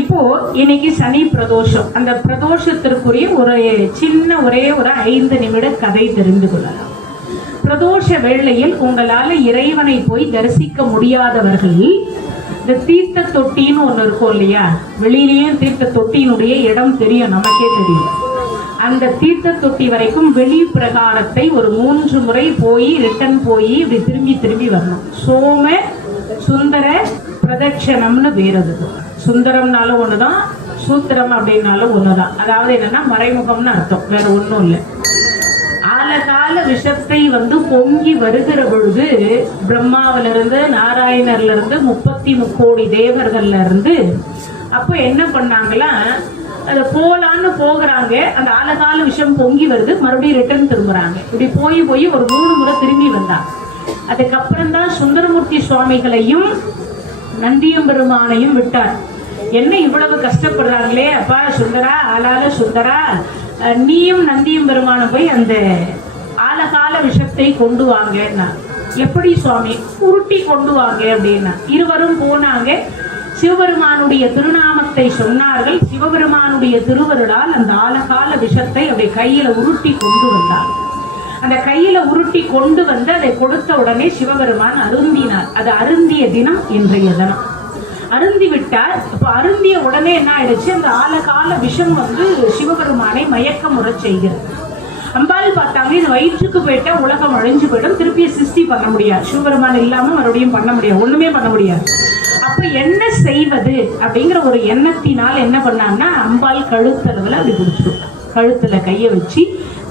இப்போ இன்னைக்கு சனி பிரதோஷம். அந்த பிரதோஷத்திற்குரிய ஒரு சின்ன ஒரே ஒரு ஐந்து நிமிட கதை தெரிந்து கொள்ளலாம். பிரதோஷ வேளையில் உங்களால இறைவனை போய் தரிசிக்க முடியாதவர்கள் இந்த தீர்த்த தொட்டின்னு ஒண்ணு இருக்கும் இல்லையா? வெளியிலேயும் தீர்த்த தொட்டியினுடைய இடம் தெரியும் நமக்கே தெரியும். அந்த தீர்த்த தொட்டி வரைக்கும் வெளி பிரகாரத்தை ஒரு மூன்று முறை போய் ரிட்டன் போய் இப்படி திரும்பி திரும்பி வரணும். சோம சுந்தர பிரதட்சணம்னு பேர் சுந்தரம்னாலும் சுந்தரம்னாலும் ஒண்ணுதான் சூத்திரம் அப்படின்னாலும் ஒண்ணுதான். அதாவது என்னன்னா மறைமுகம்னு அர்த்தம். வேற ஒண்ணும் இல்லை. ஆலகால விஷத்தை வந்து பொங்கி வருகிற பொழுது பிரம்மாவில இருந்து நாராயணர்ல இருந்து முப்பத்தி முக்கோடி தேவர்கள்ல இருந்து அப்போ என்ன பண்ணாங்களா அதை போலான்னு போகிறாங்க. அந்த ஆலகால விஷம் பொங்கி வருது மறுபடியும் ரிட்டர்ன் திரும்புறாங்க. இப்படி போய் போய் ஒரு மூணு முறை திரும்பி வந்தாங்க அதுக்கப்புறம் தான் சுந்தரமூர்த்தி சுவாமிகளையும் நந்தியம் பெருமானையும் விட்டார். என்ன இவ்வளவு கஷ்டப்படுறாங்களே அப்பா சுந்தரா ஆளால சுந்தரா நீயும் நந்தியும் பெருமானும் போய் அந்த ஆலகால விஷத்தை கொண்டு வாங்கன்னா. எப்படி சுவாமி? உருட்டி கொண்டு வாங்க அப்படின்னா. இருவரும் போனாங்க. சிவபெருமானுடைய திருநாமத்தை சொன்னார்கள். சிவபெருமானுடைய திருவருளால் அந்த ஆலகால விஷத்தை அப்படி கையில உருட்டி கொண்டு வந்தார். அந்த கையில உருட்டி கொண்டு வந்து அதை கொடுத்த உடனே சிவபெருமான் அருந்தினார். அது அருந்திய தினம் இன்றைய தினம். அருந்தி விட்டார் இப்போ அருந்திய உடனே என்ன ஆயிடுச்சு? அந்த ஆலகால விஷம் வந்து சிவபெருமானை மயக்க முறை செய்கிறது. அம்பாள் பார்த்தாங்க இது வயிற்றுக்கு போயிட்டா உலகம் அழிஞ்சு போயிடும். திருப்பி சிருஷ்டி பண்ண முடியாது. சிவபெருமான் இல்லாம மறுபடியும் பண்ண முடியாது. ஒண்ணுமே பண்ண முடியாது. அப்ப என்ன செய்வது அப்படிங்கிற ஒரு எண்ணத்தினால் என்ன பண்ணாங்கன்னா அம்பாள் கழுத்தளவுல அது பிடிச்சிடும் கழுத்துல கையை வச்சு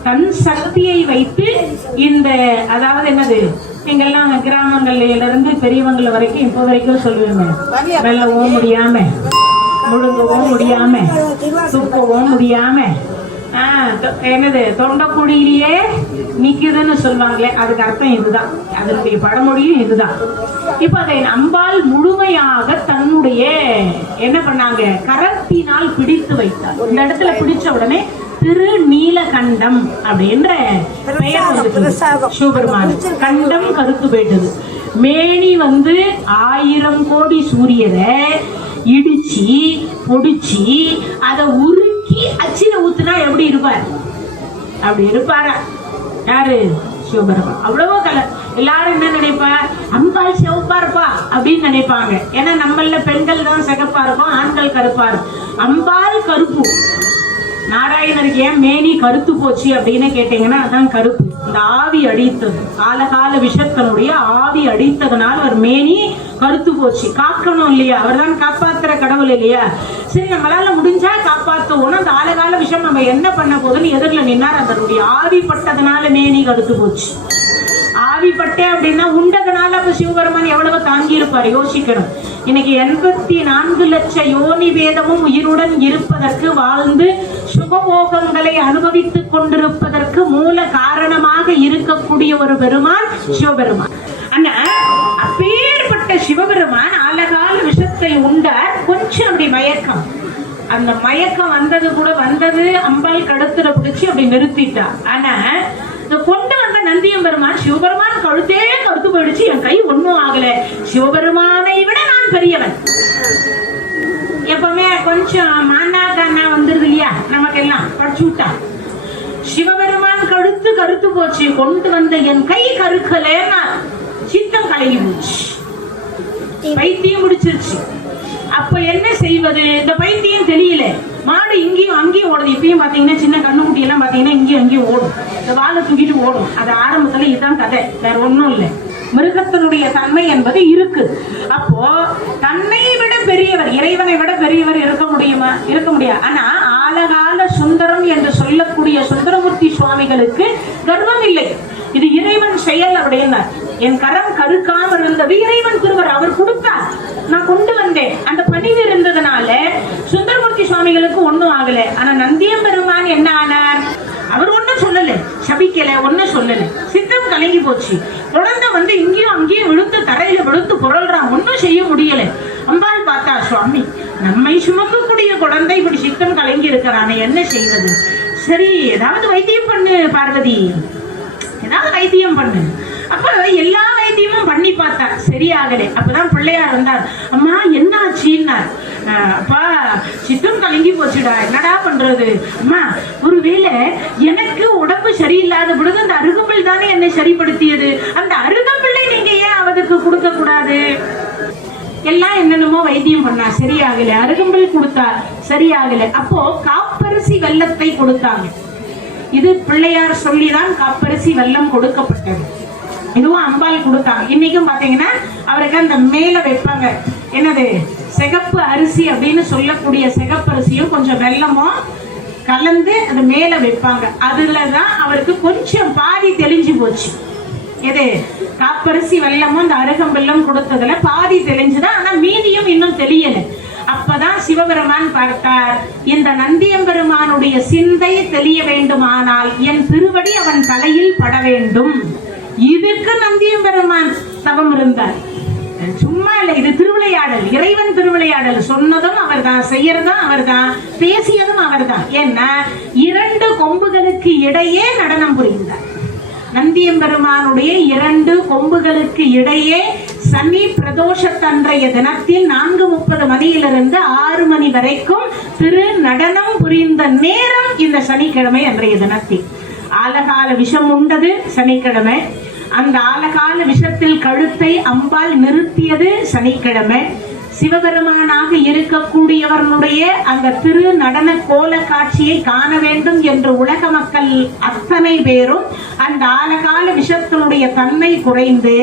தன் சக்தியை வைத்து இந்த அதாவது என்னது எங்கெல்லாம் கிராமங்கள்ல இருந்து பெரியவங்கள வரைக்கும் இப்ப வரைக்கும் சொல்லுவேங்க. மெல்லவும் முடியாம முழுங்கவும் முடியாம துப்பவும் முடியாம தொ- என்னது தொண்டைக்குடியிலேயே நிக்குதுன்னு சொல்லுவாங்களே அதுக்கு அர்த்தம் இதுதான். அதனுடைய படமொழியும் இதுதான். இப்ப அதை அம்பாள் முழுமையாக தன்னுடைய என்ன பண்ணாங்க கரத்தினால் பிடித்து வைத்தார். இந்த இடத்துல பிடிச்ச உடனே திரு நீலகண்டம் அப்படின்ற பெயர் சிவபெருமான். கண்டம் கருத்து போயிட்டது. மேனி வந்து ஆயிரம் கோடி சூரியரை இடிச்சு பொடிச்சு அதை உருக்கி அச்சில ஊத்துனா எப்படி இருப்பார்? அப்படி இருப்பாரா? யாரு? சிவபெருமான். அவ்வளவோ கலர் எல்லாரும் என்ன நினைப்பா? அம்பாள் சிவப்பா இருப்பா அப்படின்னு நினைப்பாங்க. ஏன்னா நம்மள பெண்கள் தான் சிகப்பா இருக்கும் ஆண்கள் கருப்பா இருக்கும். அம்பாள் கருப்பு. நாராயணருக்கு ஏன் மேனி கருத்து போச்சு அப்படின்னு கேட்டீங்கன்னா அதான் கருப்பு. இந்த ஆவி அடித்தது. காலகால விஷத்தினுடைய ஆவி அடித்ததுனால அவர் மேனி கருத்து போச்சு. காக்கணும் இல்லையா? அவர் தான் காப்பாத்துற கடவுள் இல்லையா? சரி நம்மளால முடிஞ்சா காப்பாத்துவோம். அந்த ஆலகால விஷயம் நம்ம என்ன பண்ண போகுதுன்னு எதிரில் நின்னார். அதனுடைய ஆவி பட்டதுனால மேனி கருத்து போச்சு. ஆவிப்பட்டே அப்படின்னா உண்டதுனால அப்ப சிவபெருமான் எவ்வளவு தாங்கி இருப்பார் யோசிக்கணும். இன்னைக்கு எண்பத்தி நான்கு லட்ச யோனி வேதமும் உயிருடன் இருப்பதற்கு வாழ்ந்து சுகபோகங்களை அனுபவித்துக் கொண்டிருப்பதற்கு மூல காரணமாக இருக்கக்கூடிய ஒரு பெருமான் சிவபெருமான். ஆனா அப்பேற்பட்ட சிவபெருமான் அழகால விஷத்தை உண்டார். கொஞ்சம் அப்படி மயக்கம். அந்த மயக்கம் வந்தது கூட வந்தது அம்பாள் கழுத்துல பிடிச்சி அப்படி நிறுத்திட்டா. ஆனா இந்த கொண்டு வந்த நந்தியம் பெருமான் சிவபெருமான் கழுத்தே கருத்து போயிடுச்சு. என் கை ஒண்ணும் ஆகல. சிவபெருமானை விட நான் பெரியவன். கொஞ்சம் மானா வந்துருது இல்லையா? நமக்கெல்லாம் படிச்சு விட்டா சிவபெருமான் கழுத்து கருத்து போச்சு. கொண்டு வந்த என் கை கருக்கலேன்னா சித்தம் கலங்கி போச்சு. பைத்தியம் முடிச்சிருச்சு அப்ப என்ன செய்வது? இந்த பைத்தியம் தெரியல. மாடு இங்கேயும் அங்கேயும் ஓடுது. இப்பயும் பாத்தீங்கன்னா சின்ன கண்ணுக்குட்டி எல்லாம் பாத்தீங்கன்னா இங்கேயும் அங்கேயும் ஓடும். இந்த வாழை தூக்கிட்டு ஓடும். அது ஆரம்பத்துல இதுதான் கதை. வேற ஒண்ணும் இல்லை. மிருகத்தினுடைய தன்மை என்பது இருக்கு. அப்போ தன்னை பெரியவர் இறைவனை விட பெரியவர் இருக்க முடியுமா? இருக்க முடியாது. ஆனா ஆலகால சுந்தரம் என்று சொல்லக்கூடிய சுந்தரமூர்த்தி சுவாமிகளுக்கு கர்வம் இல்லை. இது இறைவன் செயல் அப்படின்னா என் கரம் கருக்காமல் இருந்தது. இறைவன் திருவர் அவர் கொடுத்தார். நான் கொண்டு வந்தேன். அந்த பணிவு இருந்ததுனால சுந்தரமூர்த்தி சுவாமிகளுக்கு ஒண்ணும் ஆகல. ஆனா நந்தியம் பெருமான் என்ன ஆனார்? அவர் ஒன்றும் சொல்லல. சபிக்கல ஒண்ணும் சொல்லல. சித்தம் கலங்கி போச்சு. குழந்தை வந்து இங்கேயும் அங்கேயும் விழுந்து தரையில விழுந்து புரள்றான். ஒன்றும் செய்ய முடியல. அம்பாள் பார்த்தா சுவாமி நம்மை சுமக்கக்கூடிய குழந்தை இப்படி சித்தம் கலங்கி இருக்கிறானே என்ன செய்வது? சரி ஏதாவது வைத்தியம் பண்ணு பார்வதி. ஏதாவது வைத்தியம் பண்ணு. அப்ப எல்லா வைத்தியமும் பண்ணி பார்த்தார் சரியாகலை. அப்பதான் பிள்ளையார் வந்தார் அம்மா என்ன ஆச்சுன்னார் அப்பா சித்தம் கலங்கி போச்சுடா என்னடா பண்றது? அம்மா ஒருவேளை எனக்கு உடம்பு சரியில்லாத பொழுது அந்த அருகம்பில் தானே என்னை சரிப்படுத்தியது? அந்த அருகம்பிள்ளை நீங்க ஏன் அவருக்கு கொடுக்க கூடாது எல்லாம் என்னென்னமோ வைத்தியம் பண்ணா சரியாகல அருகம்பில் கொடுத்தா சரியாகல. அப்போ காப்பரிசி வெல்லத்தை கொடுத்தாங்க. இது பிள்ளையார் சொல்லிதான் காப்பரிசி வெல்லம் கொடுக்கப்பட்டது. இதுவும் அம்பாள் கொடுத்தாங்க. இன்னைக்கும் பாத்தீங்கன்னா அவருக்கு அந்த மேல வைப்பாங்க. என்னது? சிகப்பு அரிசி அப்படின்னு சொல்லக்கூடிய சிகப்பு அரிசியும் கொஞ்சம் வெல்லமும் கலந்து அது மேல வைப்பாங்க. அதுலதான் அவருக்கு கொஞ்சம் பாதி தெளிஞ்சு போச்சு. எது? காப்பரிசி வெள்ளமும் இந்த அருகம்பெல்லம் கொடுத்ததுல பாதி தெளிஞ்சுதான் ஆனா மீதியும் இன்னும் தெரியல அப்பதான் சிவபெருமான் பார்த்தார் இந்த நந்தியம்பெருமானுடைய சிந்தை தெளிய வேண்டுமானால் என் திருவடி அவன் தலையில் பட வேண்டும். இதுக்கு நந்தியம்பெருமான் தவம் இருந்தார். சும்மா இல்லை இது திருவிளையாடல். இறைவன் திருவிளையாடல். சொன்னதும் அவர்தான் செய்யறதும் அவர்தான் பேசியதும் அவர்தான். ஏன்னா இரண்டு கொம்புகளுக்கு இடையே நடனம் புரிந்தார். நந்தியம்பெருமானுடைய இரண்டு கொம்புகளுக்கு இடையே சனி பிரதோஷத்தன்றைய தினத்தில் நான்கு முப்பது மணியிலிருந்து ஆறு மணி வரைக்கும் திரு நடனம் புரிந்த நேரம் இந்த சனிக்கிழமை அன்றைய தினத்தில். ஆலகால விஷம் உண்டது சனிக்கிழமை. அந்த ஆலகால விஷத்தில் கழுத்தை அம்பால் நிறுத்தியது சனிக்கிழமை. சிவபெருமானாக இருக்கக்கூடியவர்களுடைய அந்த திரு நடன கோல காட்சியை காண வேண்டும் என்று உலக மக்கள் அத்தனை பேரும் அந்த ஆலகால விஷத்தினுடைய தன்மை குறைந்து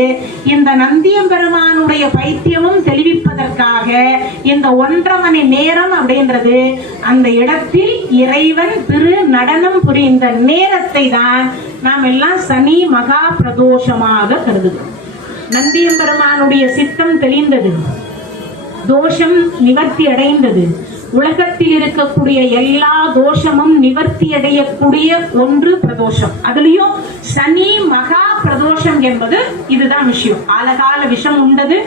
இந்த நந்தியம்பெருமானுடைய பைத்தியமும் தெளிவிப்பதற்காக இந்த ஒன்றரை மணி நேரம் அப்படின்றது. அந்த இடத்தில் இறைவன் திரு நடனம் புரிந்த நேரத்தை தான் நாம் எல்லாம் சனி மகா பிரதோஷமாக கருதுகிறோம். நந்தியம்பெருமானுடைய சித்தம் தெளிந்தது. தோஷம் நிவர்த்தி அடைந்தது உலகத்தில் இருக்கக்கூடிய எல்லா தோஷமும் நிவர்த்தி அடையக்கூடிய ஒன்று பிரதோஷம். அதுலயும் சனி மகா பிரதோஷம் என்பது இதுதான் விஷயம். ஆலகால விஷம் உண்டது.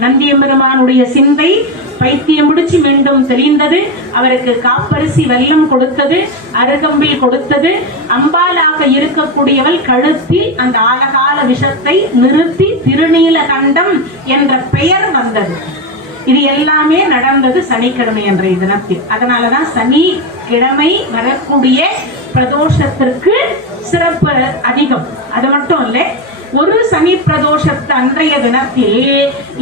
நந்தியம்பெருமானுடைய சிந்தை பைத்தியம் முடிச்சு மீண்டும் தெளிந்தது. அவருக்கு காப்பரிசி வெல்லம் கொடுத்தது அருகம்பில் கொடுத்தது. அம்பாலாக இருக்கக்கூடியவள் கழுத்தில் அந்த ஆலகால விஷத்தை நிறுத்தி திருநீலகண்டம் என்ற பெயர் வந்தது. இது எல்லாமே நடந்தது சனிக்கிழமை அன்றைய தினத்தில். அதனாலதான் சனிக்கிழமை வரக்கூடிய பிரதோஷத்திற்கு சிறப்பு அதிகம். அது மட்டும் இல்ல ஒரு சனி பிரதோஷத்து அன்றைய தினத்தில்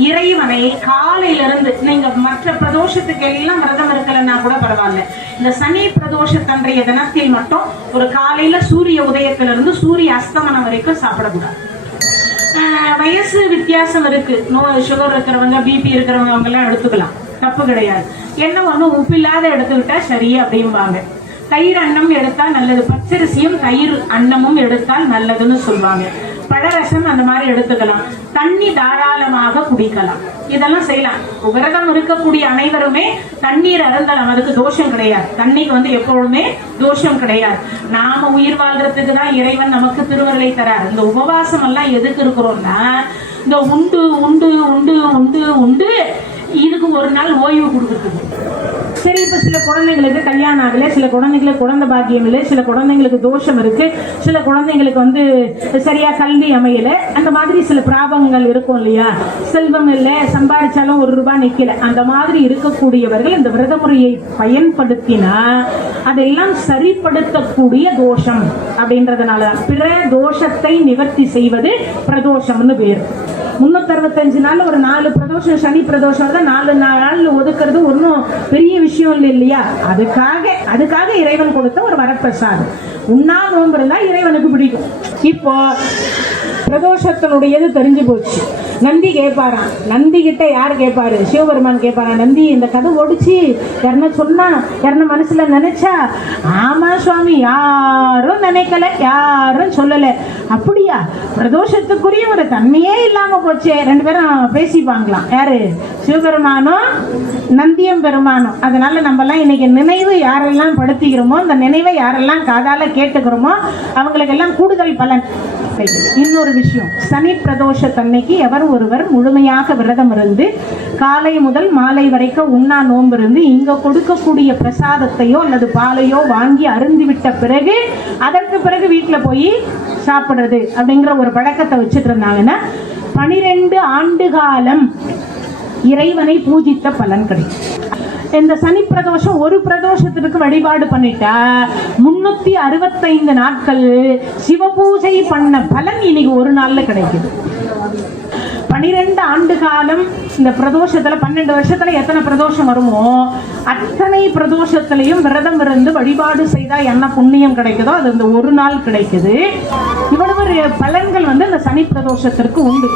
இறைவனை காலையிலிருந்து நீங்க மற்ற பிரதோஷத்துக்கு எல்லாம் விரதம் இருக்கலன்னா கூட பரவாயில்ல. இந்த சனி பிரதோஷத்து அன்றைய தினத்தில் மட்டும் ஒரு காலையில சூரிய உதயத்திலிருந்து சூரிய அஸ்தமனம் வரைக்கும் சாப்பிடக்கூடாது. வயசு வித்தியாசம் இருக்கு. நோ சுகர் இருக்கிறவங்க பிபி இருக்கிறவங்க அவங்க எல்லாம் எடுத்துக்கலாம். தப்பு கிடையாது. என்ன ஒண்ணு உப்பில்லாத எடுத்துக்கிட்டா சரி அப்படிம்பாங்க. தயிர் அன்னம் எடுத்தால் நல்லது. பச்சரிசியும் தயிர் அன்னமும் எடுத்தால் நல்லதுன்னு சொல்லுவாங்க பழரசம் அந்த மாதிரி எடுத்துக்கலாம். தண்ணி தாராளமாக குடிக்கலாம். இதெல்லாம் செய்யலாம். விரதம் இருக்கக்கூடிய அனைவருமே தண்ணீர் அருந்தலாம். அதுக்கு தோஷம் கிடையாது. தண்ணிக்கு வந்து எப்பொழுதுமே தோஷம் கிடையாது. நாம உயிர் வாழ்றதுக்கு தான் இறைவன் நமக்கு திருவருளை தரார். இந்த உபவாசம் எல்லாம் எதுக்கு இருக்கிறோம்னா இந்த உண்டு உண்டு உண்டு உண்டு உண்டு இதுக்கு ஒரு நாள் ஓய்வு கொடுக்குறது. சரி இப்ப சில குழந்தைங்களுக்கு கல்யாணம் ஆகல சில குழந்தைங்களுக்கு குழந்தை பாக்கியம் இல்லை சில குழந்தைங்களுக்கு தோஷம் இருக்கு சில குழந்தைங்களுக்கு வந்து சரியா கல்வி அமையல. அந்த மாதிரி சில பிராபங்கள் இருக்கும் இல்லையா? செல்வம் இல்லை சம்பாதிச்சாலும் ஒரு ரூபாய் நிக்கல. அந்த மாதிரி இருக்கக்கூடியவர்கள் இந்த விரத முறையை பயன்படுத்தினா அதெல்லாம் சரிப்படுத்தக்கூடிய தோஷம் அப்படின்றதுனால பிற தோஷத்தை நிவர்த்தி செய்வது பிரதோஷம்னு பேர். முன்னூத்தி அறுபத்தஞ்சு நாள் ஒரு நாலு பிரதோஷம் சனி பிரதோஷம் தான் நாலு நாள் ஒதுக்குறது ஒன்றும் பெரிய விஷயம் இல்லை இல்லையா? அதுக்காக அதுக்காக இறைவன் கொடுத்த ஒரு வரப்பிரசாதம். உண்ணா நோன்பு இருந்தால் இறைவனுக்கு பிடிக்கும். இப்போ பிரதோஷத்தினுடையது தெரிஞ்சு போச்சு. நந்தி கேட்பாராம். நந்தி கிட்ட யார் கேட்பாரு? சிவபெருமான் கேட்பாரா நந்தி இந்த கதை ஒடிச்சு யாருன்னா சொன்னா யாருன்னா மனசுல நினைச்சா ஆமா சுவாமி யாரும் நினைக்கல யாரும் சொல்லல. அப்படியா? பிரதோஷத்துக்குரிய ஒரு தன்மையே இல்லாம போச்சே. ரெண்டு பேரும் பேசிப்பாங்களாம். யாரு? சிவபெருமானும் நந்தியம் பெருமானும் அதனால நம்ம எல்லாம் இன்னைக்கு நினைவு யாரெல்லாம் படுத்திக்கிறோமோ அந்த நினைவை யாரெல்லாம் காதால கேட்டுக்கிறோமோ அவங்களுக்கெல்லாம் கூடுதல் பலன். இன்னொரு விஷயம். சனி பிரதோஷத்தன்னைக்கு எவர் ஒருவர் முழுமையாக விரதம் இருந்து காலை முதல் மாலை வரைக்கும் உண்ணா நோன்பு இருந்து இங்க கொடுக்கக்கூடிய பிரசாதத்தையோ அல்லது பாலையோ வாங்கி அருந்துவிட்ட பிறகு அதற்கு பிறகு வீட்டுல போய் சாப்பிடுறது அப்படிங்கிற ஒரு பழக்கத்தை வச்சுட்டு இருந்தாங்கன்னா பனிரெண்டு ஆண்டு காலம் இறைவனை பூஜித்த பலன் கிடைக்கும். இந்த சனி பிரதோஷம் ஒரு பிரதோஷத்திற்கு வழிபாடு பண்ணிட்டா முன்னூத்தி அறுபத்தைந்து நாட்கள் சிவபூஜை பண்ண பலன் இன்னைக்கு ஒரு நாள்ல கிடைக்குது. பனிரெண்டு ஆண்டு காலம் இந்த பிரதோஷத்தில் பன்னெண்டு வருஷத்தில் எத்தனை பிரதோஷம் வருமோ அத்தனை பிரதோஷத்திலையும் விரதம் இருந்து வழிபாடு செய்தால் என்ன புண்ணியம் கிடைக்குதோ அது இந்த ஒரு நாள் கிடைக்குது. இவ்வளவு ஒரு பலன்கள் வந்து இந்த சனி பிரதோஷத்திற்கு உண்டு.